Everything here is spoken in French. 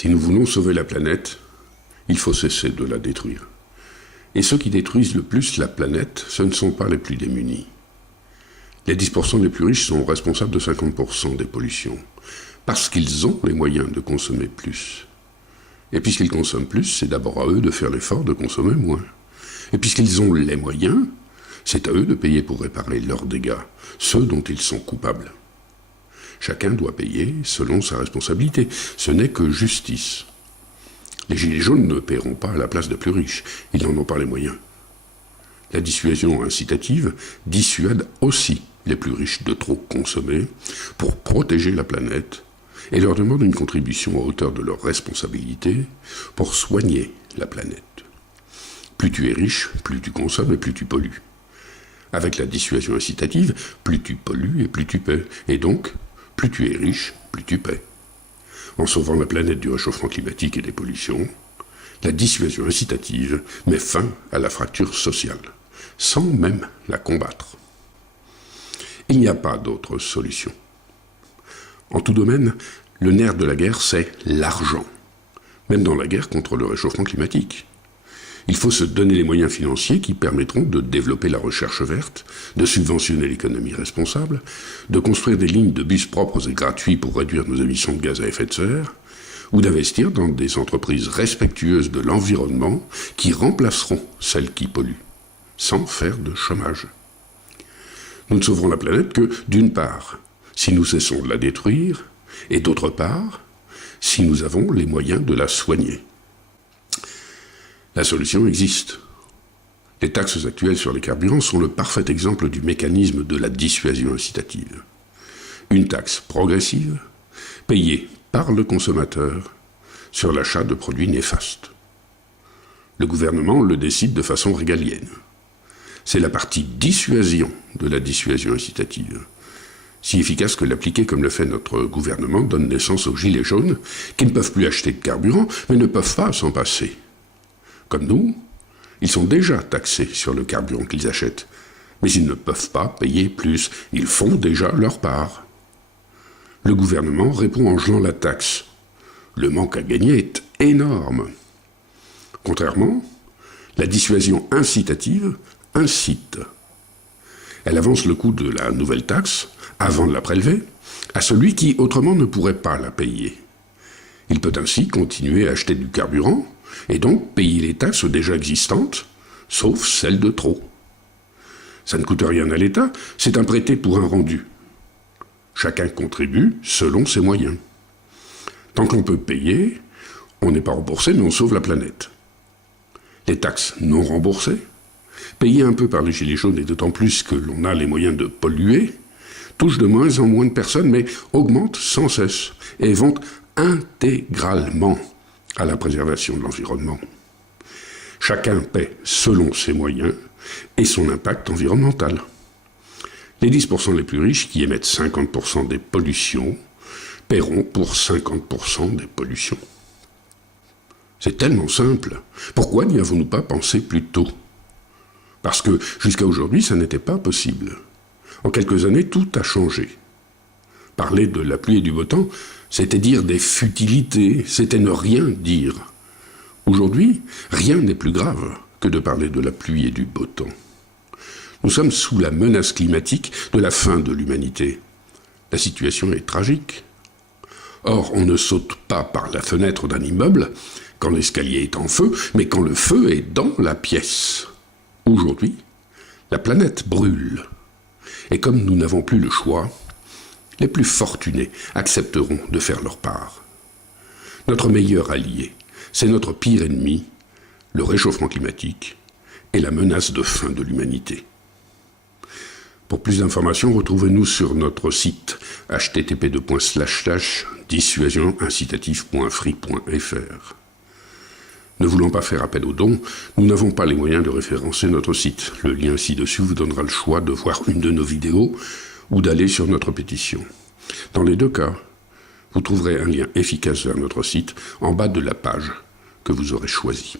Si nous voulons sauver la planète, il faut cesser de la détruire. Et ceux qui détruisent le plus la planète, ce ne sont pas les plus démunis. Les 10% les plus riches sont responsables de 50% des pollutions, parce qu'ils ont les moyens de consommer plus. Et puisqu'ils consomment plus, c'est d'abord à eux de faire l'effort de consommer moins. Et puisqu'ils ont les moyens, c'est à eux de payer pour réparer leurs dégâts, ceux dont ils sont coupables. Chacun doit payer selon sa responsabilité. Ce n'est que justice. Les gilets jaunes ne paieront pas à la place des plus riches. Ils n'en ont pas les moyens. La dissuasion incitative dissuade aussi les plus riches de trop consommer pour protéger la planète et leur demande une contribution à hauteur de leur responsabilité pour soigner la planète. Plus tu es riche, plus tu consommes et plus tu pollues. Avec la dissuasion incitative, plus tu pollues et plus tu paies. Et donc, plus tu es riche, plus tu paies. En sauvant la planète du réchauffement climatique et des pollutions, la dissuasion incitative met fin à la fracture sociale, sans même la combattre. Il n'y a pas d'autre solution. En tout domaine, le nerf de la guerre, c'est l'argent, même dans la guerre contre le réchauffement climatique. Il faut se donner les moyens financiers qui permettront de développer la recherche verte, de subventionner l'économie responsable, de construire des lignes de bus propres et gratuits pour réduire nos émissions de gaz à effet de serre, ou d'investir dans des entreprises respectueuses de l'environnement qui remplaceront celles qui polluent, sans faire de chômage. Nous ne sauverons la planète que, d'une part, si nous cessons de la détruire, et d'autre part, si nous avons les moyens de la soigner. La solution existe. Les taxes actuelles sur les carburants sont le parfait exemple du mécanisme de la dissuasion incitative. Une taxe progressive, payée par le consommateur sur l'achat de produits néfastes. Le gouvernement le décide de façon régalienne. C'est la partie dissuasion de la dissuasion incitative. Si efficace que l'appliquer comme le fait notre gouvernement donne naissance aux gilets jaunes qui ne peuvent plus acheter de carburant mais ne peuvent pas s'en passer. Comme nous, ils sont déjà taxés sur le carburant qu'ils achètent, mais ils ne peuvent pas payer plus, ils font déjà leur part. Le gouvernement répond en gelant la taxe. Le manque à gagner est énorme. Contrairement, la dissuasion incitative incite. Elle avance le coût de la nouvelle taxe, avant de la prélever, à celui qui autrement ne pourrait pas la payer. Il peut ainsi continuer à acheter du carburant, et donc payer les taxes déjà existantes, sauf celles de trop. Ça ne coûte rien à l'État, c'est un prêté pour un rendu. Chacun contribue selon ses moyens. Tant qu'on peut payer, on n'est pas remboursé, mais on sauve la planète. Les taxes non remboursées, payées un peu par les gilets jaunes et d'autant plus que l'on a les moyens de polluer, touchent de moins en moins de personnes, mais augmentent sans cesse et vont intégralement à la préservation de l'environnement. Chacun paie selon ses moyens et son impact environnemental. Les 10% les plus riches, qui émettent 50% des pollutions, paieront pour 50% des pollutions. C'est tellement simple. Pourquoi n'y avons-nous pas pensé plus tôt ? Parce que jusqu'à aujourd'hui, ça n'était pas possible. En quelques années, tout a changé. Parler de la pluie et du beau temps, c'était dire des futilités, c'était ne rien dire. Aujourd'hui, rien n'est plus grave que de parler de la pluie et du beau temps. Nous sommes sous la menace climatique de la fin de l'humanité. La situation est tragique. Or, on ne saute pas par la fenêtre d'un immeuble quand l'escalier est en feu, mais quand le feu est dans la pièce. Aujourd'hui, la planète brûle. Et comme nous n'avons plus le choix, les plus fortunés accepteront de faire leur part. Notre meilleur allié, c'est notre pire ennemi, le réchauffement climatique et la menace de fin de l'humanité. Pour plus d'informations, retrouvez-nous sur notre site http://dissuasioincitative.free.fr. Ne voulant pas faire appel aux dons, nous n'avons pas les moyens de référencer notre site. Le lien ci-dessus vous donnera le choix de voir une de nos vidéos ou d'aller sur notre pétition. Dans les deux cas, vous trouverez un lien efficace vers notre site en bas de la page que vous aurez choisie.